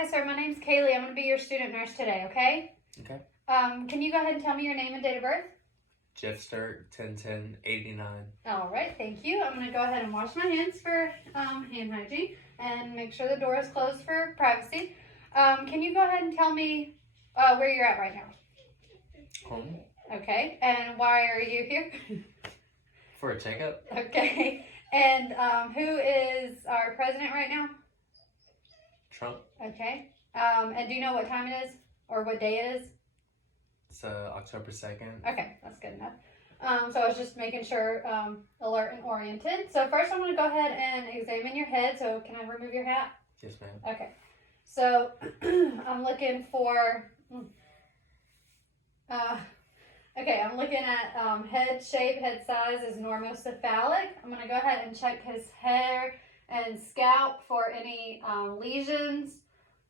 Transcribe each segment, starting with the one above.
Hi, sir. My name's Kaylee. I'm going to be your student nurse today, okay? Okay. Can you go ahead and tell me your name and date of birth? Jeff Sturt, 101089. All right, thank you. I'm going to go ahead and wash my hands for hand hygiene and make sure the door is closed for privacy. Can you go ahead and tell me where you're at right now? Home. Okay, and why are you here? For a checkup. Okay, and who is our president right now? Trump. Okay, and do you know what time it is or what day it is? It's October 2nd. Okay, that's good enough. So I was just making sure alert and oriented. So first I'm going to go ahead and examine your head. So can I remove your hat? Yes, ma'am. Okay. So I'm looking for, I'm looking at head shape, head size is normocephalic. I'm going to go ahead and check his hair and scalp for any lesions.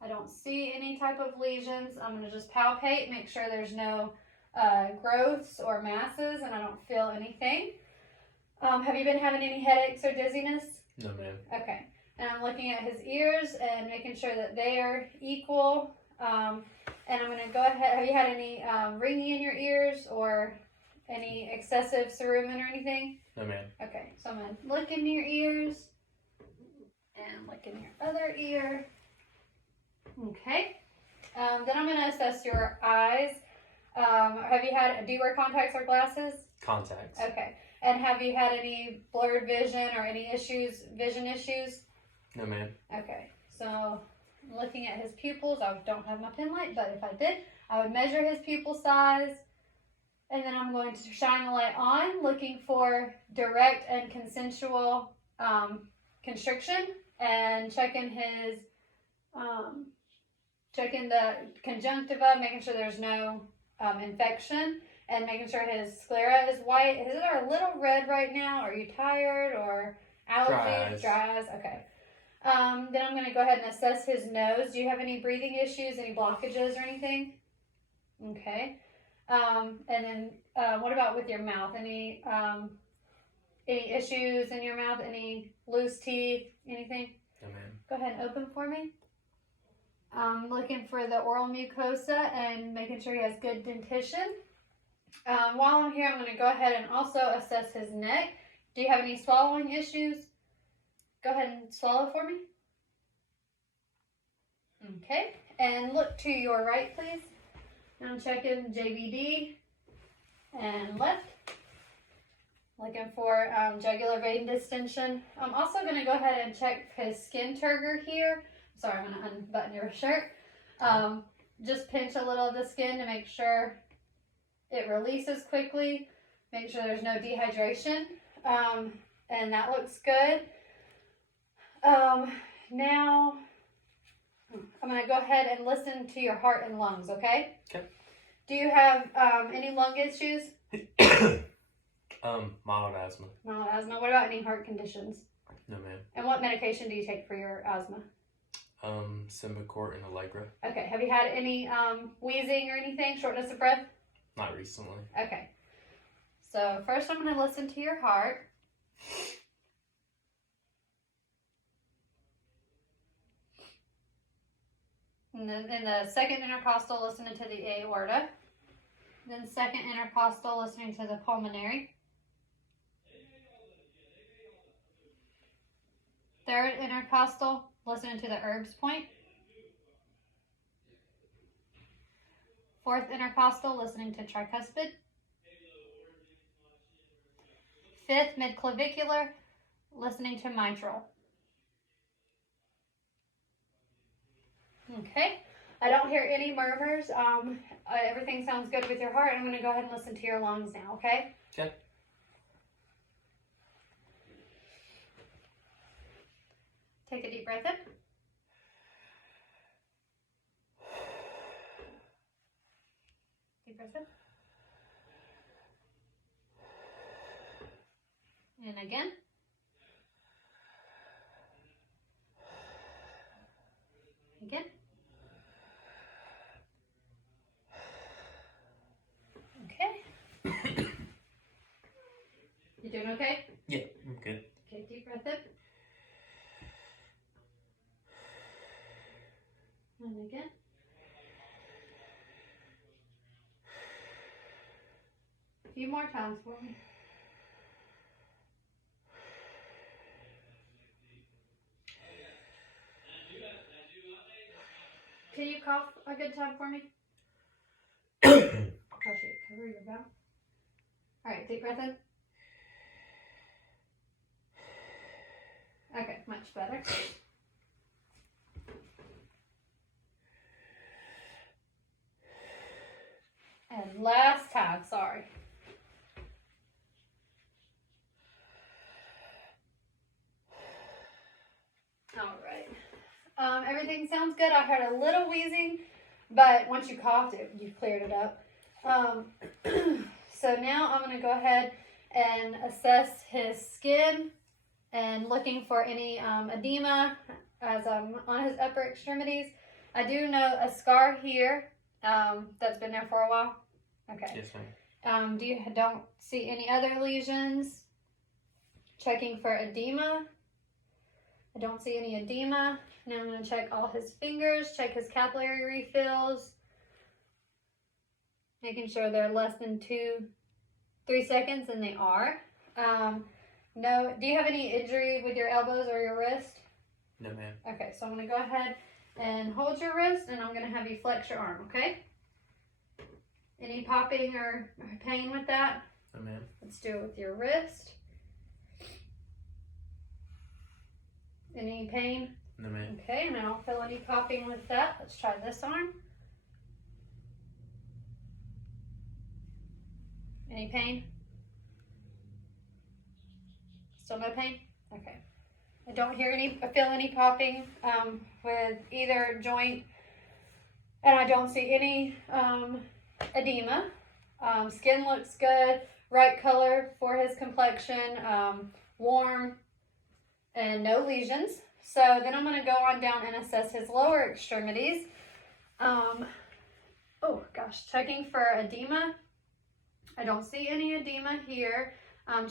I don't see any type of lesions. I'm going to just palpate, make sure there's no growths or masses, and I don't feel anything. Have you been having any headaches or dizziness? No, ma'am. Okay. And I'm looking at his ears and making sure that they are equal. And I'm going to go ahead. Have you had any ringing in your ears or any excessive cerumen or anything? No, ma'am. Okay. So I'm going to look in your ears and look in your other ear. Okay. Then I'm going to assess your eyes. Do you wear contacts or glasses? Contacts. Okay. And have you had any blurred vision or any vision issues? No, ma'am. Okay. So looking at his pupils, I don't have my pen light, but if I did, I would measure his pupil size. And then I'm going to shine the light on, looking for direct and consensual constriction, and checking the conjunctiva, making sure there's no infection, and making sure his sclera is white. Is it a little red right now? Are you tired or allergies? Dry eyes. Okay. Then I'm going to go ahead and assess his nose. Do you have any breathing issues, any blockages or anything? Okay. And then what about with your mouth? Any issues in your mouth? Any loose teeth? Anything? No, ma'am. Go ahead and open for me. I'm looking for the oral mucosa and making sure he has good dentition. While I'm here, I'm going to go ahead and also assess his neck. Do you have any swallowing issues? Go ahead and swallow for me. Okay. And look to your right, please. I'm checking JVD and left. Looking for jugular vein distension. I'm also going to go ahead and check his skin turgor here. Sorry, I'm going to unbutton your shirt. Just pinch a little of the skin to make sure it releases quickly. Make sure there's no dehydration. And that looks good. Now, I'm going to go ahead and listen to your heart and lungs, okay? Okay. Do you have any lung issues? Mild asthma. Mild asthma. What about any heart conditions? No, ma'am. And what medication do you take for your asthma? Symbicort and Allegra. Okay. Have you had any wheezing or anything? Shortness of breath? Not recently. Okay. So first I'm going to listen to your heart. And then in the second intercostal, listening to the aorta. Then second intercostal, listening to the pulmonary. Third intercostal, listening to the Erb's point. Fourth intercostal, listening to tricuspid. Fifth midclavicular, listening to mitral. Okay, I don't hear any murmurs. Everything sounds good with your heart. I'm going to go ahead and listen to your lungs now, okay? Okay. Take a deep breath in. Deep breath in. And again. Again. Okay. You doing okay? Yeah, I'm good. Okay, deep breath in. And again. A few more times for me. Can you cough a good time for me? Gosh, you cover your mouth. Alright, deep breath in. Okay, much better. And last time, sorry. Alright. Everything sounds good. I heard a little wheezing, but once you coughed it, you cleared it up. So now I'm going to go ahead and assess his skin and looking for any edema as on his upper extremities. I do know a scar here that's been there for a while. Okay. Yes, ma'am. Don't see any other lesions? Checking for edema. I don't see any edema. Now I'm going to check all his fingers, check his capillary refills. Making sure they're less than 3 seconds, and they are. No, do you have any injury with your elbows or your wrist? No, ma'am. Okay, so I'm going to go ahead and hold your wrist, and I'm going to have you flex your arm, okay? Any popping or pain with that? No, ma'am. Let's do it with your wrist. Any pain? No, ma'am. Okay, and I don't feel any popping with that. Let's try this arm. Any pain? Still no pain? Okay. I don't feel any popping with either joint, and I don't see any edema. Skin looks good, right color for his complexion, warm, and no lesions. So then I'm going to go on down and assess his lower extremities. Oh gosh, checking for edema. I don't see any edema here.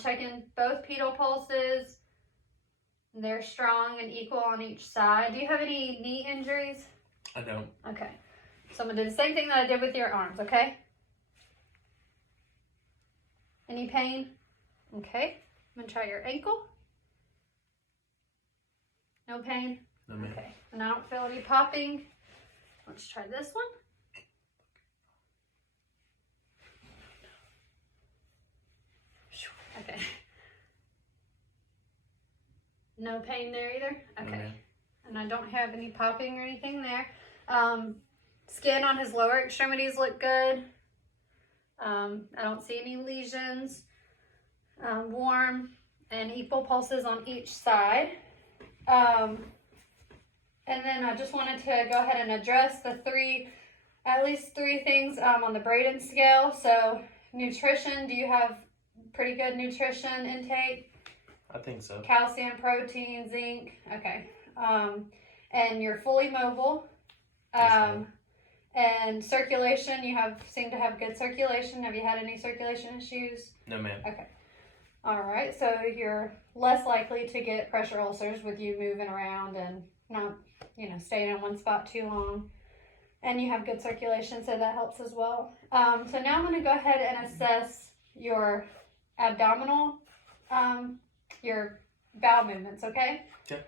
Checking both pedal pulses. They're strong and equal on each side. Do you have any knee injuries? I don't. Okay. So I'm going to do the same thing that I did with your arms, okay? Any pain? Okay. I'm going to try your ankle. No pain? No, ma'am. Okay. And I don't feel any popping. Let's try this one. Okay. No pain there either? Okay. No, ma'am. And I don't have any popping or anything there. Skin on his lower extremities look good. I don't see any lesions. Warm and equal pulses on each side. And then I just wanted to go ahead and address at least three things on the Braden scale. So nutrition, do you have pretty good nutrition intake? I think so. Calcium, protein, zinc. Okay. And you're fully mobile. And circulation, you seem to have good circulation. Have you had any circulation issues? No, ma'am. Okay. All right. So you're less likely to get pressure ulcers with you moving around and not, staying in one spot too long. And you have good circulation, so that helps as well. So now I'm going to go ahead and assess your abdominal, your bowel movements, okay? Okay.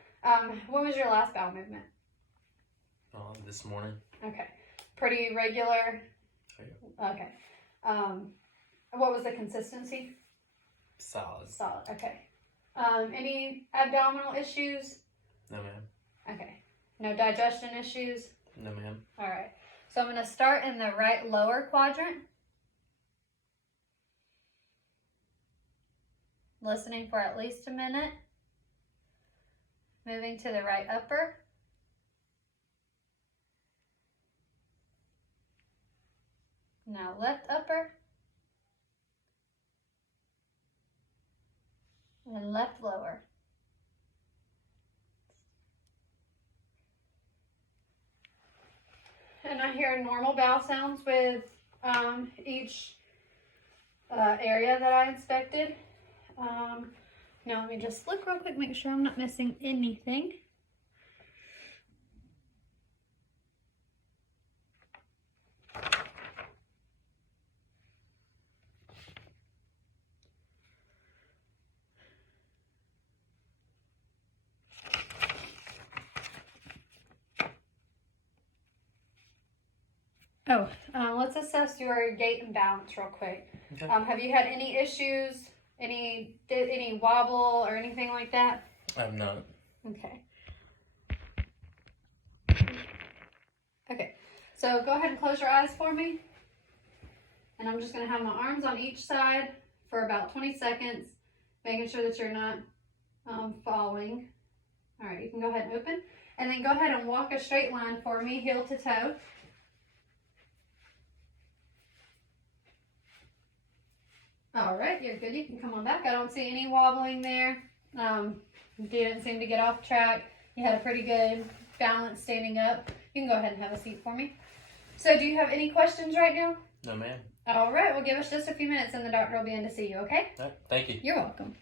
When was your last bowel movement? This morning. Okay. Pretty regular? Okay. What was the consistency? Solid. Solid, okay. Any abdominal issues? No, ma'am. Okay. No digestion issues? No, ma'am. All right. So I'm going to start in the right lower quadrant. Listening for at least a minute. Moving to the right upper. Now left upper. And left lower. And I hear normal bowel sounds with each area that I inspected. Now let me just look real quick, make sure I'm not missing anything. Oh, let's assess your gait and balance real quick. Okay. Have you had any issues, any wobble or anything like that? I'm not. Okay. Okay, so go ahead and close your eyes for me. And I'm just going to have my arms on each side for about 20 seconds, making sure that you're not falling. All right, you can go ahead and open. And then go ahead and walk a straight line for me, heel to toe. All right, you're good. You can come on back. I don't see any wobbling there. You didn't seem to get off track. You had a pretty good balance standing up. You can go ahead and have a seat for me. So do you have any questions right now? No, ma'am. All right, well, give us just a few minutes and the doctor will be in to see you, okay? All right, thank you. You're welcome.